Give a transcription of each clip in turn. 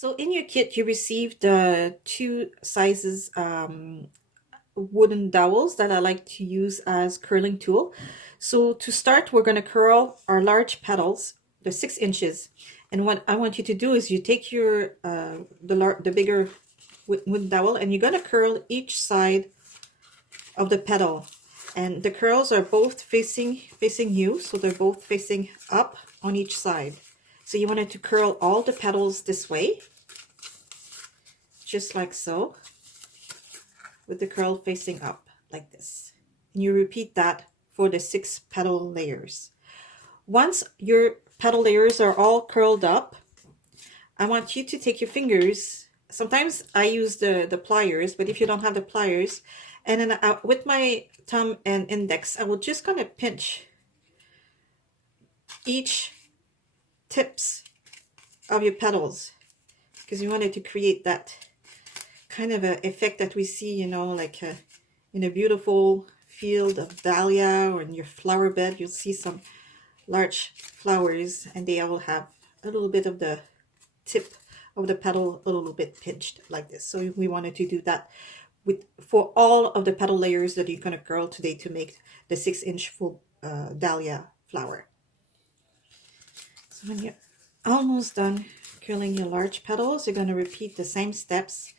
So in your kit, you received two sizes wooden dowels that I like to use as curling tool. So to start, we're going to curl our large petals. They're 6 inches. And what I want you to do is you take your the bigger wooden dowel and you're going to curl each side of the petal. And the curls are both facing you, so they're both facing up on each side. So you wanted to curl all the petals this way, just like so, with the curl facing up like this. And you repeat that for the 6 petal layers. Once your petal layers are all curled up, I want you to take your fingers. Sometimes I use the pliers, but if you don't have the pliers, and then with my thumb and index, I will just kind of pinch each tips of your petals, because you wanted to create that kind of a effect that we see, you know, like in a beautiful field of dahlia, or in your flower bed, you'll see some large flowers and they all have a little bit of the tip of the petal a little bit pinched like this. So we wanted to do that for all of the petal layers that you're going to curl today to make the 6-inch full dahlia flower. So when you're almost done curling your large petals, you're going to repeat the same steps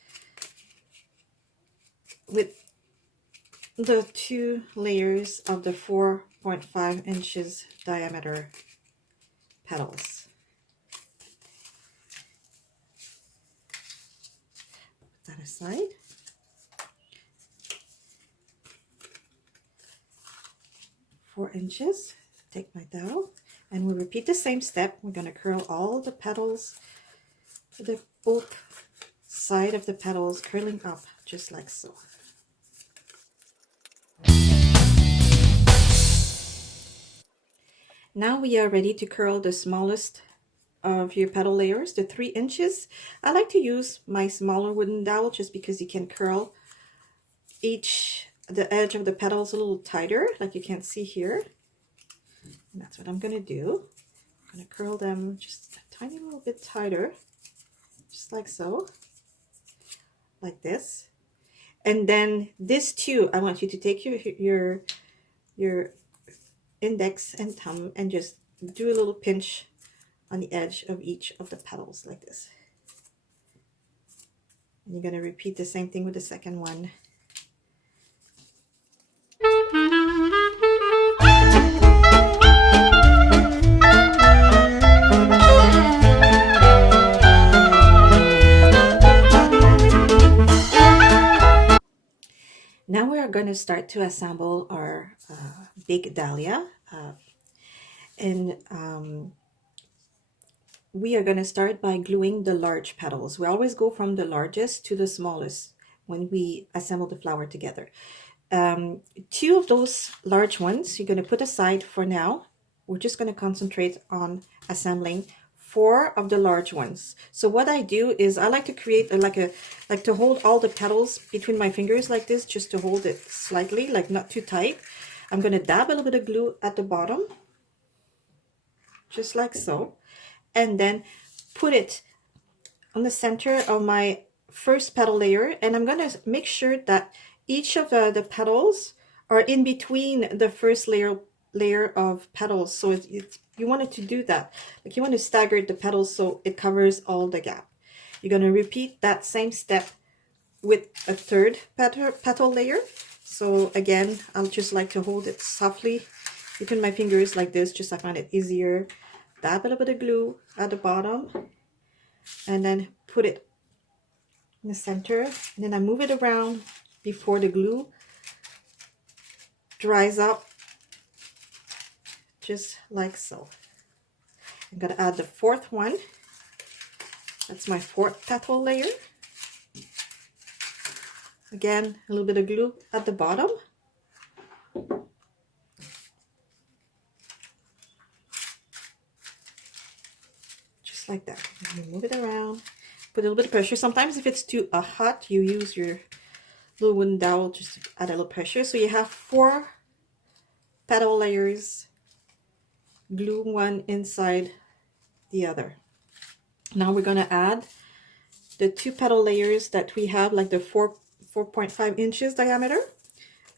with the 2 layers of the 4.5 inches diameter petals. Put that aside. Four inches. Take my dowel and we'll repeat the same step. We're going to curl all the petals to the both side of the petals, curling up just like so. Now we are ready to curl the smallest of your petal layers, the 3 inches. I like to use my smaller wooden dowel just because you can curl the edge of the petals a little tighter, like you can see here. And that's what I'm going to do. I'm going to curl them just a tiny little bit tighter, just like so, like this. And then this too, I want you to take your index and thumb and just do a little pinch on the edge of each of the petals like this. And you're going to repeat the same thing with the second one. Now we are going to start to assemble our big dahlia. We are going to start by gluing the large petals. We always go from the largest to the smallest when we assemble the flower together. 2 of those large ones you're going to put aside for now. We're just going to concentrate on assembling 4 of the large ones. So what I do is I like to create like to hold all the petals between my fingers like this, just to hold it slightly, like not too tight. I'm going to dab a little bit of glue at the bottom, just like so, and then put it on the center of my first petal layer, and I'm going to make sure that each of the petals are in between the first layer of petals. So you wanted to do that, like you want to stagger the petals so it covers all the gap. You're going to repeat that same step with a third petal layer. So again, I'll just like to hold it softly between my fingers like this, just I find it easier. Dab a little bit of glue at the bottom and then put it in the center, and then I move it around before the glue dries up, just like so. I'm going to add the 4th one. That's my 4th petal layer. Again, a little bit of glue at the bottom. Just like that. You move it around, put a little bit of pressure. Sometimes if it's too hot, you use your little wooden dowel just to add a little pressure. So you have 4 petal layers, glue one inside the other. Now we're going to add the 2 petal layers that we have, like the 4.5 inches diameter.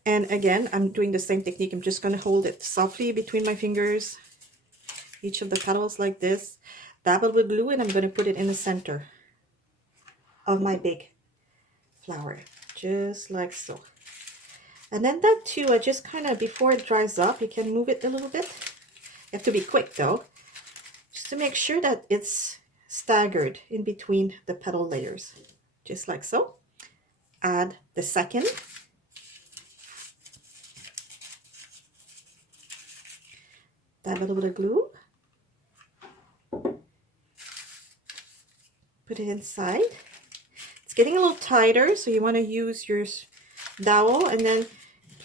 And again, I'm doing the same technique. I'm just going to hold it softly between my fingers, each of the petals like this, dab it with glue, and I'm going to put it in the center of my big flower, just like so. And then that too, I just kind of, before it dries up, you can move it a little bit. You have to be quick though, just to make sure that it's staggered in between the petal layers, just like so. Add the second. Dab a little bit of glue. Put it inside. It's getting a little tighter, so you want to use your dowel and then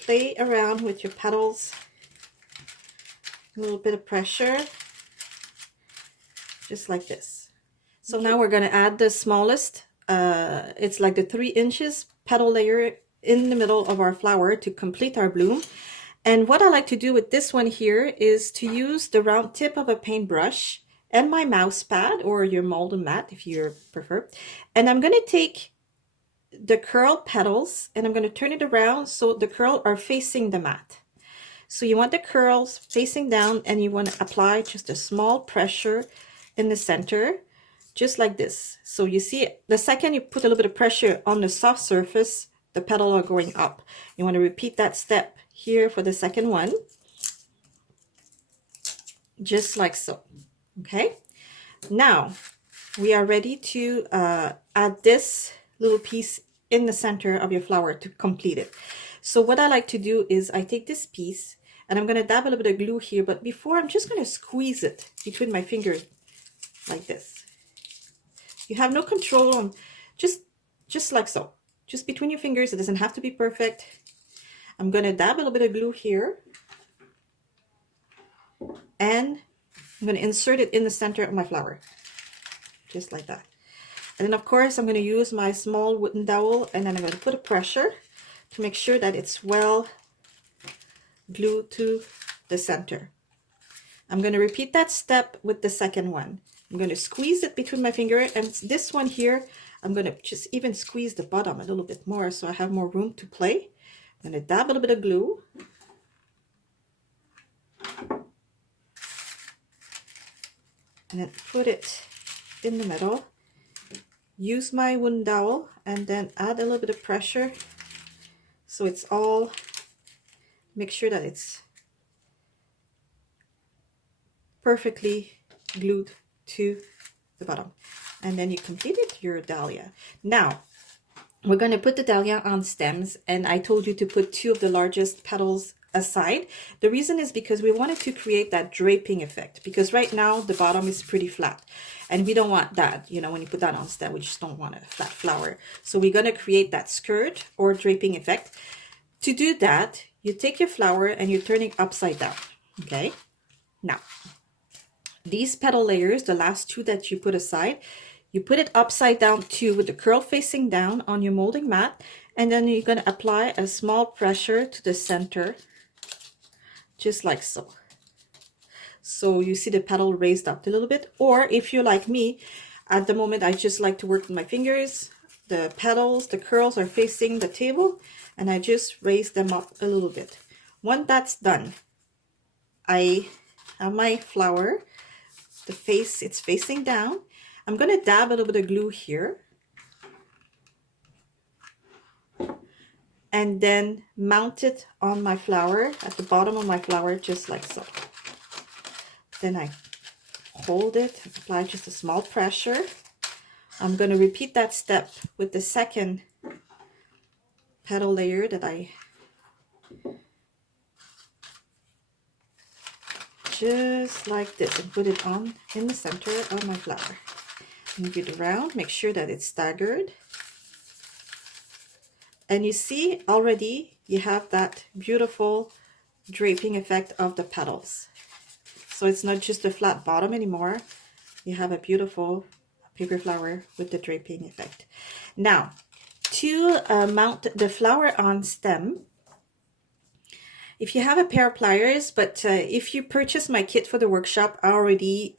play around with your petals. A little bit of pressure, just like this. So now we're going to add the smallest, it's like the 3 inches petal layer in the middle of our flower to complete our bloom. And what I like to do with this one here is to use the round tip of a paintbrush and my mouse pad or your molded mat if you prefer. And I'm going to take the curl petals and I'm going to turn it around so the curls are facing the mat. So you want the curls facing down and you want to apply just a small pressure in the center, just like this. So you see, the second you put a little bit of pressure on the soft surface, the petals are going up. You want to repeat that step here for the second one, just like so. Okay, now we are ready to add this little piece in the center of your flower to complete it. So what I like to do is I take this piece and I'm going to dab a little bit of glue here, but before I'm just going to squeeze it between my fingers like this. You have no control on, just like so, just between your fingers. It doesn't have to be perfect. I'm going to dab a little bit of glue here and I'm going to insert it in the center of my flower, just like that. And then of course I'm going to use my small wooden dowel and then I'm going to put a pressure to make sure that it's well glued to the center. I'm going to repeat that step with the second one. I'm going to squeeze it between my finger, and this one here I'm going to just even squeeze the bottom a little bit more so I have more room to play. I'm going to dab a little bit of glue. And then put it in the middle. Use my wooden dowel and then add a little bit of pressure so it's all, make sure that it's perfectly glued to the bottom. And then you completed your dahlia. Now we're going to put the dahlia on stems, and I told you to put 2 of the largest petals aside. The reason is because we wanted to create that draping effect, because right now the bottom is pretty flat and we don't want that. You know, when you put that on stem, we just don't want a flat flower. So we're going to create that skirt or draping effect. To do that, you take your flower and you turn it upside down. Okay, now these petal layers, the last 2 that you put aside, you put it upside down too, with the curl facing down on your molding mat, and then you're going to apply a small pressure to the center, just like so. So you see the petal raised up a little bit. Or if you're like me, at the moment I just like to work with my fingers. The petals, the curls are facing the table and I just raise them up a little bit. Once that's done, I have my flower, the face, it's facing down. I'm going to dab a little bit of glue here and then mount it on my flower, at the bottom of my flower, just like so. Then I hold it, apply just a small pressure. I'm going to repeat that step with the second petal layer that I just like this, and put it on in the center of my flower. Move it around, make sure that it's staggered. And you see already you have that beautiful draping effect of the petals. So it's not just a flat bottom anymore. You have a beautiful paper flower with the draping effect. Now, to mount the flower on stem, if you have a pair of pliers, but if you purchase my kit for the workshop, I already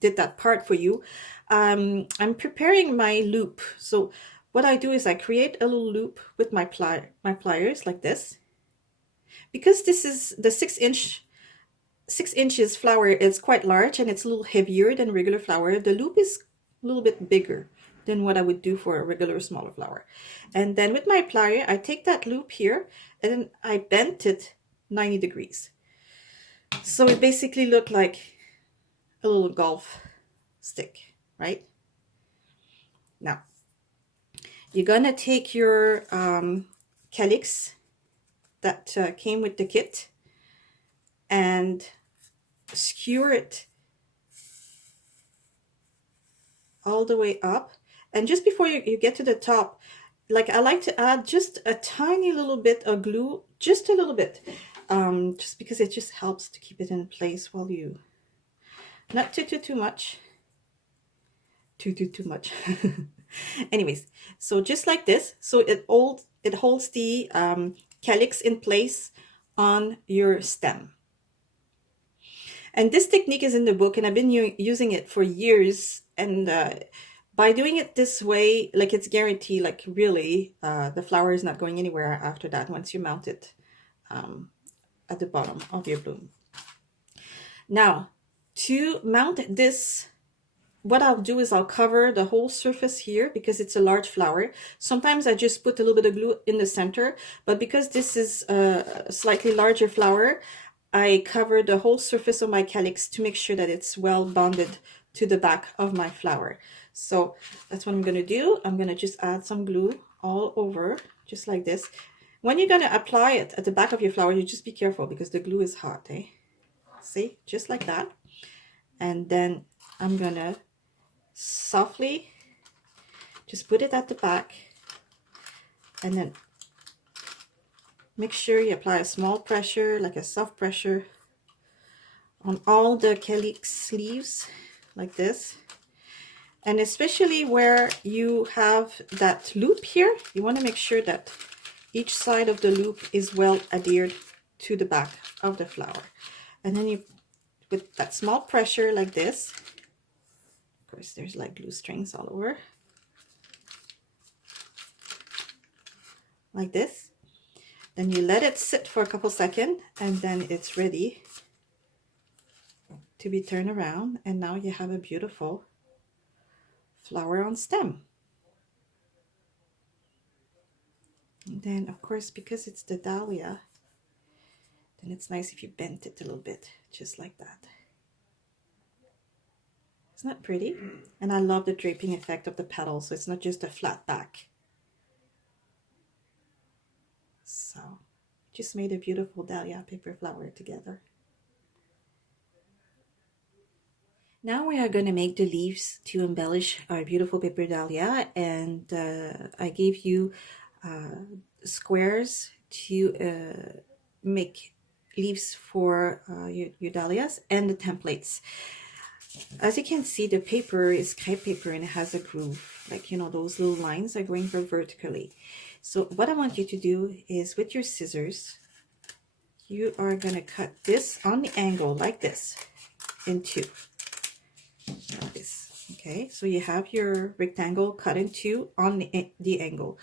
did that part for you. I'm preparing my loop. So what I do is I create a little loop with my pliers like this. Because this is the 6 inches flower is quite large and it's a little heavier than regular flower, the loop is a little bit bigger than what I would do for a regular smaller flower. And then with my plier, I take that loop here and then I bent it 90 degrees. So it basically looked like a little golf stick, right? Now, you're gonna take your calyx that came with the kit and skewer it all the way up. And just before you get to the top, like I like to add just a tiny little bit of glue, just a little bit, just because it just helps to keep it in place while you, not too much, too much. Anyways, so just like this, so it holds the calyx in place on your stem. And this technique is in the book, and I've been using it for years. And by doing it this way, like it's guaranteed, like really, the flower is not going anywhere after that once you mount it at the bottom of your bloom. Now, to mount this, what I'll do is I'll cover the whole surface here because it's a large flower. Sometimes I just put a little bit of glue in the center, but because this is a slightly larger flower, I cover the whole surface of my calyx to make sure that it's well bonded to the back of my flower. So that's what I'm going to do. I'm going to just add some glue all over, just like this. When you're going to apply it at the back of your flower, you just be careful because the glue is hot, eh? See, just like that. And then I'm going to softly just put it at the back, and then make sure you apply a small pressure, like a soft pressure, on all the calyx sleeves, like this. And especially where you have that loop here, you want to make sure that each side of the loop is well adhered to the back of the flower. And then you, with that small pressure like this, of course there's like glue strings all over, like this. Then you let it sit for a couple seconds, and then it's ready to be turned around, and now you have a beautiful flower on stem. And then of course, because it's the dahlia, then it's nice if you bend it a little bit, just like that. Isn't that pretty? And I love the draping effect of the petals, so it's not just a flat back. So just made a beautiful dahlia paper flower together. Now we are going to make the leaves to embellish our beautiful paper dahlia, and I gave you squares to make leaves for your dahlias, and the templates. As you can see, the paper is crepe paper and it has a groove, like, you know, those little lines are going vertically. So what I want you to do is, with your scissors, you are going to cut this on the angle like this in two. Like this. Okay, so you have your rectangle cut in two on the angle.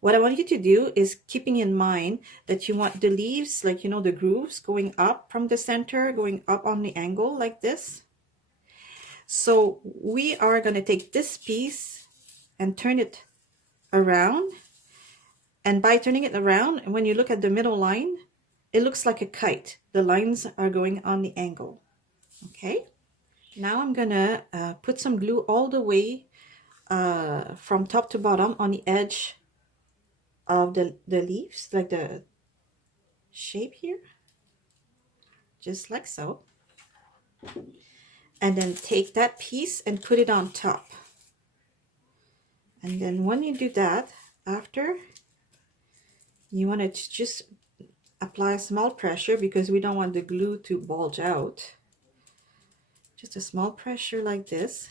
What I want you to do is, keeping in mind that you want the leaves, like, you know, the grooves going up from the center, going up on the angle like this. So we are going to take this piece and turn it around. And by turning it around, when you look at the middle line, it looks like a kite. The lines are going on the angle. Okay. Now I'm going to put some glue all the way from top to bottom on the edge of the leaves, like the shape here. Just like so. And then take that piece and put it on top. And then when you do that, after, you want to just apply small pressure because we don't want the glue to bulge out. Just a small pressure like this.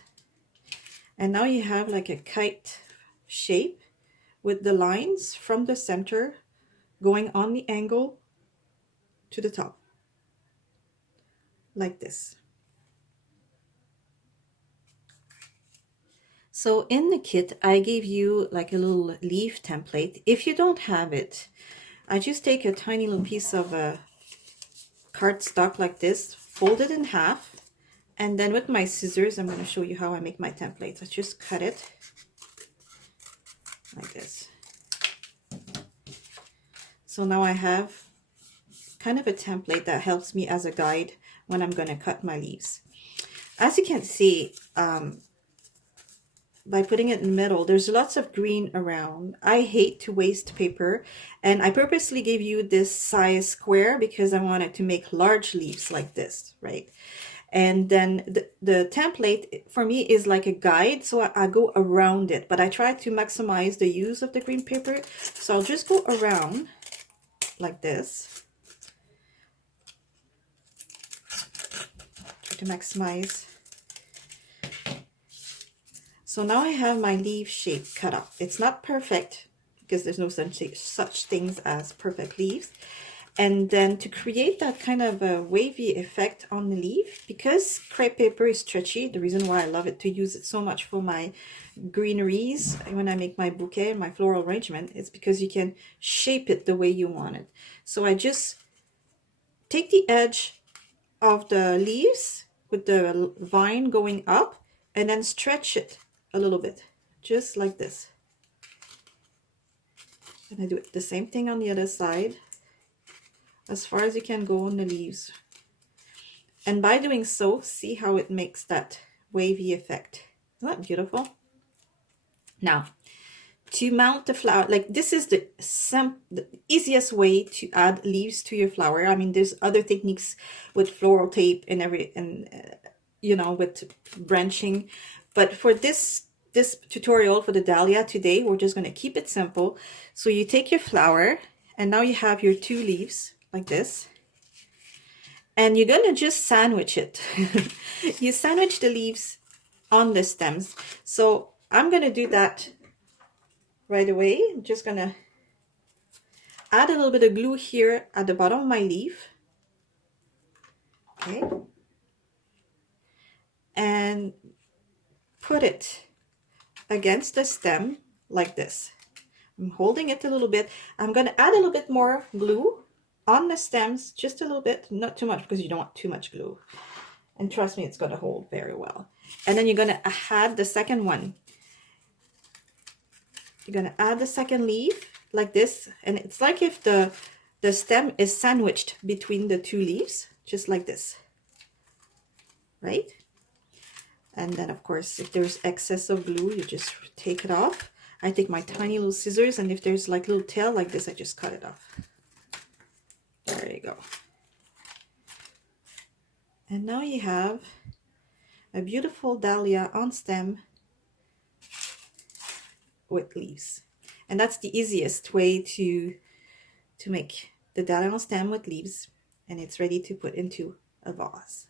And now you have like a kite shape with the lines from the center going on the angle to the top, like this. So in the kit, I gave you like a little leaf template. If you don't have it, I just take a tiny little piece of cardstock like this, fold it in half, and then with my scissors, I'm going to show you how I make my templates. I just cut it like this. So now I have kind of a template that helps me as a guide when I'm going to cut my leaves. As you can see, by putting it in the middle, there's lots of green around. I hate to waste paper, and I purposely gave you this size square because I wanted to make large leaves like this, right? And then the template for me is like a guide, so I go around it, but I try to maximize the use of the green paper. So I'll just go around like this. Try to maximize. So now I have my leaf shape cut up. It's not perfect because there's no such things as perfect leaves. And then to create that kind of a wavy effect on the leaf, because crepe paper is stretchy, the reason why I love it to use it so much for my greeneries when I make my bouquet and my floral arrangement, is because you can shape it the way you want it. So I just take the edge of the leaves with the vine going up and then stretch it a little bit, just like this. And I do the same thing on the other side, as far as you can go on the leaves. And by doing so, see how it makes that wavy effect. Isn't that beautiful? Now, to mount the flower, like this is the easiest way to add leaves to your flower. I mean, there's other techniques with floral tape and you know, with branching, but for this tutorial for the dahlia today, we're just going to keep it simple. So you take your flower, and now you have your two leaves like this, and you're going to just sandwich it. You sandwich the leaves on the stems. So I'm going to do that right away. I'm just going to add a little bit of glue here at the bottom of my leaf. Okay. And put it against the stem like this. I'm holding it a little bit. I'm going to add a little bit more glue on the stems, just a little bit, not too much because you don't want too much glue. And trust me, it's going to hold very well. And then you're going to add the second one. You're going to add the second leaf like this. And it's like if the stem is sandwiched between the two leaves, just like this. Right? And then, of course, if there's excess of glue, you just take it off. I take my tiny little scissors, and if there's like little tail like this, I just cut it off. There you go. And now you have a beautiful dahlia on stem with leaves. And that's the easiest way to make the dahlia on stem with leaves, and it's ready to put into a vase.